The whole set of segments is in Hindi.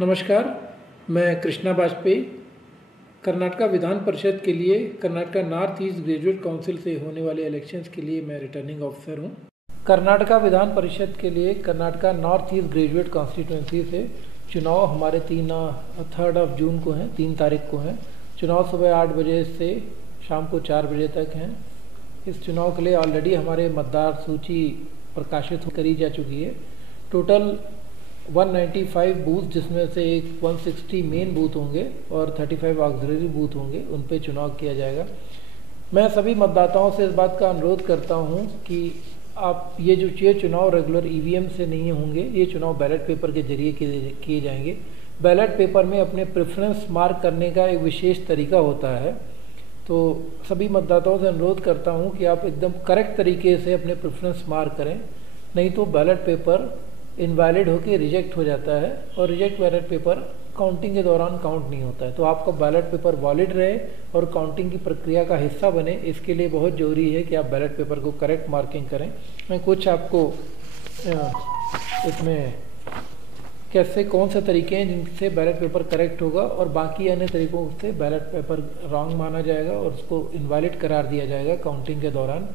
नमस्कार, मैं कृष्णा वाजपेयी कर्नाटका विधान परिषद के लिए Karnataka north east graduate council से होने वाले इलेक्शंस के लिए मैं रिटर्निंग ऑफिसर हूं। कर्नाटका विधान परिषद के लिए Karnataka north east graduate constituency से चुनाव हमारे 3 जून को हैं, 3 तारीख को हैं। चुनाव सुबह 8 बजे से शाम को 4 बजे तक हैं। इस चुनाव के लिए ऑलरेडी हमारे मतदार सूची प्रकाशित करी जा चुकी है। टोटल 195 बूथ, जिसमें से एक 160 मेन बूथ होंगे और 35 ऑक्सिलरी बूथ होंगे, उन पे चुनाव किया जाएगा। मैं सभी मतदाताओं से इस बात का अनुरोध करता हूं कि आप ये चुनाव रेगुलर ईवीएम से नहीं होंगे, ये चुनाव बैलेट पेपर के जरिए किए जाएंगे। बैलेट पेपर में अपने प्रेफरेंस मार्क करने का एक विशेष तरीका होता है, तो सभी मतदाताओं से अनुरोध करता हूं कि आप एकदम करेक्ट तरीके से अपने प्रेफरेंस मार्क करें, नहीं तो बैलेट पेपर इनवैलिड होकर रिजेक्ट हो जाता है और रिजेक्ट बैलेट पेपर काउंटिंग के दौरान काउंट नहीं होता है। तो आपका बैलेट पेपर वैलिड रहे और काउंटिंग की प्रक्रिया का हिस्सा बने, इसके लिए बहुत ज़रूरी है कि आप बैलेट पेपर को करेक्ट मार्किंग करें। मैं कुछ आपको इसमें कैसे कौन से तरीके हैं जिनसे बैलेट पेपर करेक्ट होगा और बाकी अन्य तरीकों से बैलेट पेपर रॉन्ग माना जाएगा और उसको इनवैलिड करार दिया जाएगा काउंटिंग के दौरान।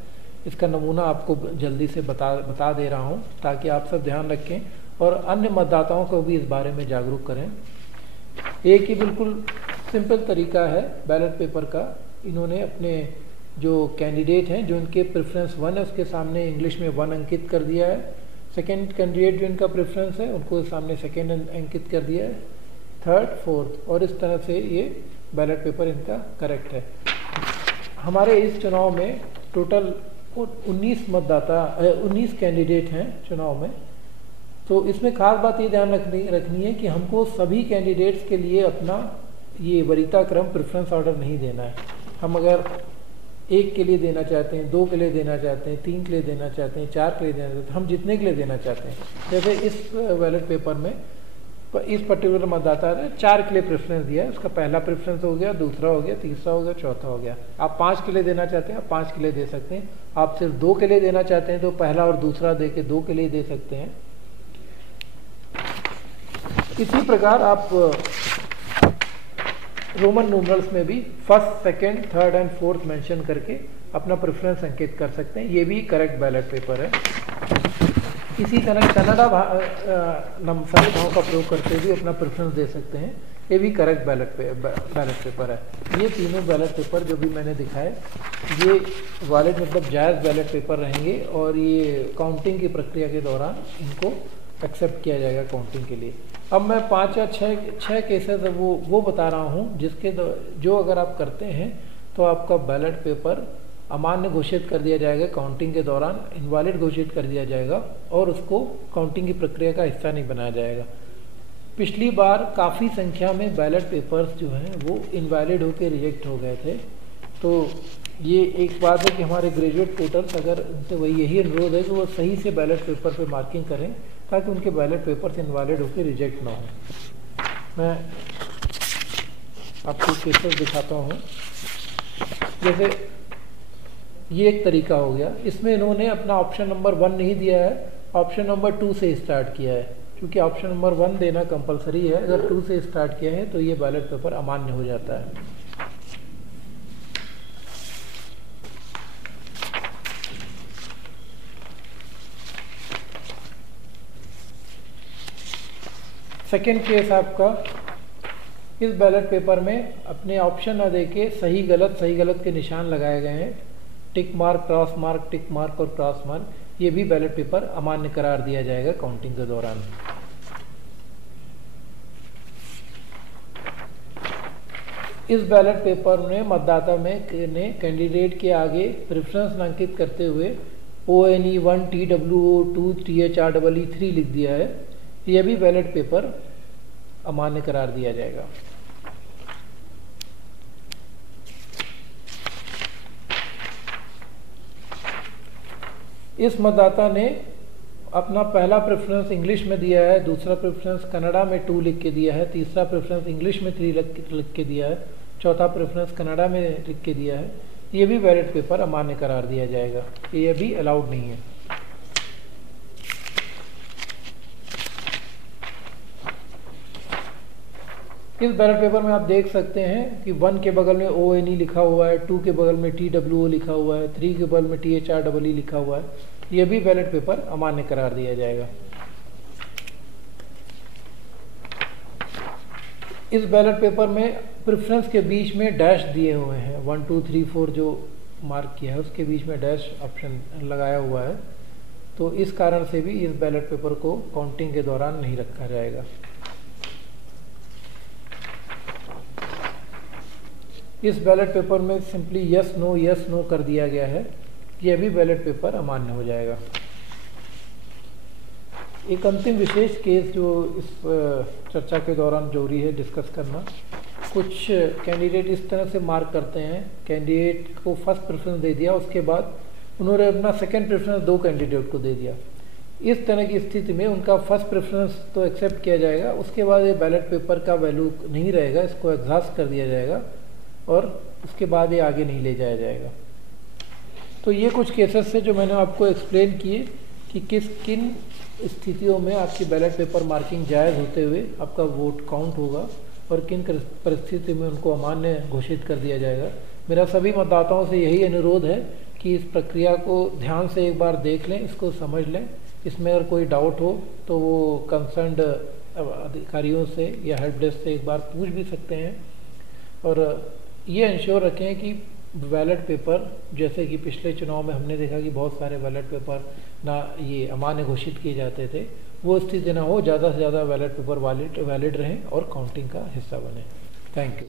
इसका नमूना आपको जल्दी से बता दे रहा हूं ताकि आप सब ध्यान रखें और अन्य मतदाताओं को भी इस बारे में जागरूक करें। एक ही बिल्कुल सिंपल तरीका है बैलेट पेपर का। इन्होंने अपने जो कैंडिडेट हैं, जो इनके प्रेफरेंस 1 है, उसके सामने इंग्लिश में 1 अंकित कर दिया है। सेकेंड कैंडिडेट जो इनका प्रेफरेंस है, उनको सामने सेकेंड अंकित कर दिया है, थर्ड, फोर्थ, और इस तरह से ये बैलेट पेपर इनका करेक्ट है। हमारे इस चुनाव में टोटल 19 कैंडिडेट हैं चुनाव में। तो इसमें खास बात ये ध्यान रखनी है कि हमको सभी कैंडिडेट्स के लिए अपना ये वरीयता क्रम प्रेफरेंस ऑर्डर नहीं देना है। हम अगर 1 के लिए देना चाहते हैं, 2 के लिए देना चाहते हैं, 3 के लिए देना चाहते हैं, 4 के लिए देना चाहते हैं, हम जितने के लिए देना चाहते हैं। जैसे इस बैलेट पेपर में इस पर्टिकुलर मतदाता ने 4 के लिए प्रेफरेंस दिया है, उसका पहला प्रेफरेंस हो गया, दूसरा हो गया, तीसरा हो गया, चौथा हो गया। आप 5 के लिए देना चाहते हैं, आप 5 के लिए दे सकते हैं। आप सिर्फ 2 के लिए देना चाहते हैं तो पहला और दूसरा दे के 2 के लिए दे सकते हैं। इसी प्रकार आप रोमन न्यूमरल्स में भी first, second, third and fourth mention करके अपना प्रेफरेंस अंकित कर सकते हैं। ये भी करेक्ट बैलेट पेपर है। इसी तरह कन्नड़ा संविधानों का प्रयोग करते हुए अपना प्रेफरेंस दे सकते हैं। ये भी करेक्ट बैलेट पेपर है। ये तीनों बैलेट पेपर जो भी मैंने दिखाए, ये वैलिड मतलब जायज़ बैलेट पेपर रहेंगे और ये काउंटिंग की प्रक्रिया के दौरान इनको एक्सेप्ट किया जाएगा काउंटिंग के लिए। अब मैं 5 या 6 केसेस वो बता रहा हूँ जिसके जो अगर आप करते हैं तो आपका बैलेट पेपर अमान्य घोषित कर दिया जाएगा, काउंटिंग के दौरान इनवैलिड घोषित कर दिया जाएगा और उसको काउंटिंग की प्रक्रिया का हिस्सा नहीं बनाया जाएगा। पिछली बार काफ़ी संख्या में बैलेट पेपर्स जो हैं वो इनवैलिड होकर रिजेक्ट हो गए थे। तो ये एक बात है कि हमारे ग्रेजुएट वोटर्स, अगर उनसे वही यही अनुरोध है कि वो सही से बैलेट पेपर पे मार्किंग करें ताकि उनके बैलेट पेपर्स इनवैलिड होकर रिजेक्ट ना हो। मैं आपको केसेस दिखाता हूँ। जैसे ये एक तरीका हो गया, इसमें इन्होंने अपना ऑप्शन नंबर 1 नहीं दिया है, ऑप्शन नंबर 2 से स्टार्ट किया है। क्योंकि ऑप्शन नंबर 1 देना कंपलसरी है, अगर 2 से स्टार्ट किया है तो ये बैलेट पेपर अमान्य हो जाता है। सेकेंड केस आपका, इस बैलेट पेपर में अपने ऑप्शन न देके सही गलत के निशान लगाए गए हैं। Tick mark, cross mark, tick mark और क्रॉस मार्क, ये भी बैलेट पेपर अमान्य करार दिया जाएगा काउंटिंग के दौरान। इस बैलेट पेपर में मतदाता ने कैंडिडेट के आगे प्रेफरेंस अंकित करते हुए ONE1 TWO2 THREE लिख दिया है। यह भी बैलेट पेपर अमान्य करार दिया जाएगा। इस मतदाता ने अपना पहला प्रेफरेंस इंग्लिश में दिया है, दूसरा प्रेफरेंस कन्नड़ा में 2 लिख के दिया है, तीसरा प्रेफरेंस इंग्लिश में 3 लिख के दिया है, चौथा प्रेफरेंस कन्नड़ा में लिख के दिया है। ये भी बैलेट पेपर अमान्य करार दिया जाएगा, ये भी अलाउड नहीं है। इस बैलेट पेपर में आप देख सकते हैं कि 1 के बगल में ONE लिखा हुआ है, 2 के बगल में TWO लिखा हुआ है, 3 के बगल में THREE लिखा हुआ है। यह भी बैलेट पेपर अमान्य करार दिया जाएगा। इस बैलेट पेपर में प्रेफरेंस के बीच में डैश दिए हुए हैं, 1 2 3 4 जो मार्क किया है उसके बीच में डैश ऑप्शन लगाया हुआ है, तो इस कारण से भी इस बैलेट पेपर को काउंटिंग के दौरान नहीं रखा जाएगा। इस बैलेट पेपर में सिंपली यस नो कर दिया गया है, यह भी बैलेट पेपर अमान्य हो जाएगा। एक अंतिम विशेष केस जो इस चर्चा के दौरान जरूरी है डिस्कस करना, कुछ कैंडिडेट इस तरह से मार्क करते हैं, कैंडिडेट को फर्स्ट प्रेफरेंस दे दिया, उसके बाद उन्होंने अपना सेकंड प्रेफरेंस 2 कैंडिडेट को दे दिया। इस तरह की स्थिति में उनका फर्स्ट प्रेफरेंस तो एक्सेप्ट किया जाएगा, उसके बाद ये बैलेट पेपर का वैल्यू नहीं रहेगा, इसको एग्जॉस्ट कर दिया जाएगा और उसके बाद ये आगे नहीं ले जाया जाएगा। तो ये कुछ केसेस से जो मैंने आपको एक्सप्लेन किए कि किन स्थितियों में आपकी बैलेट पेपर मार्किंग जायज़ होते हुए आपका वोट काउंट होगा और किन परिस्थिति में उनको अमान्य घोषित कर दिया जाएगा। मेरा सभी मतदाताओं से यही अनुरोध है कि इस प्रक्रिया को ध्यान से एक बार देख लें, इसको समझ लें। इसमें अगर कोई डाउट हो तो वो कंसर्न्ड अधिकारियों से या हेल्प डेस्क से एक बार पूछ भी सकते हैं। और ये इंश्योर रखें कि बैलेट पेपर, जैसे कि पिछले चुनाव में हमने देखा कि बहुत सारे बैलेट पेपर ना ये अमान्य घोषित किए जाते थे, वो स्थिति ना हो, ज़्यादा से ज़्यादा बैलेट पेपर वैलिड रहें और काउंटिंग का हिस्सा बने। Thank you.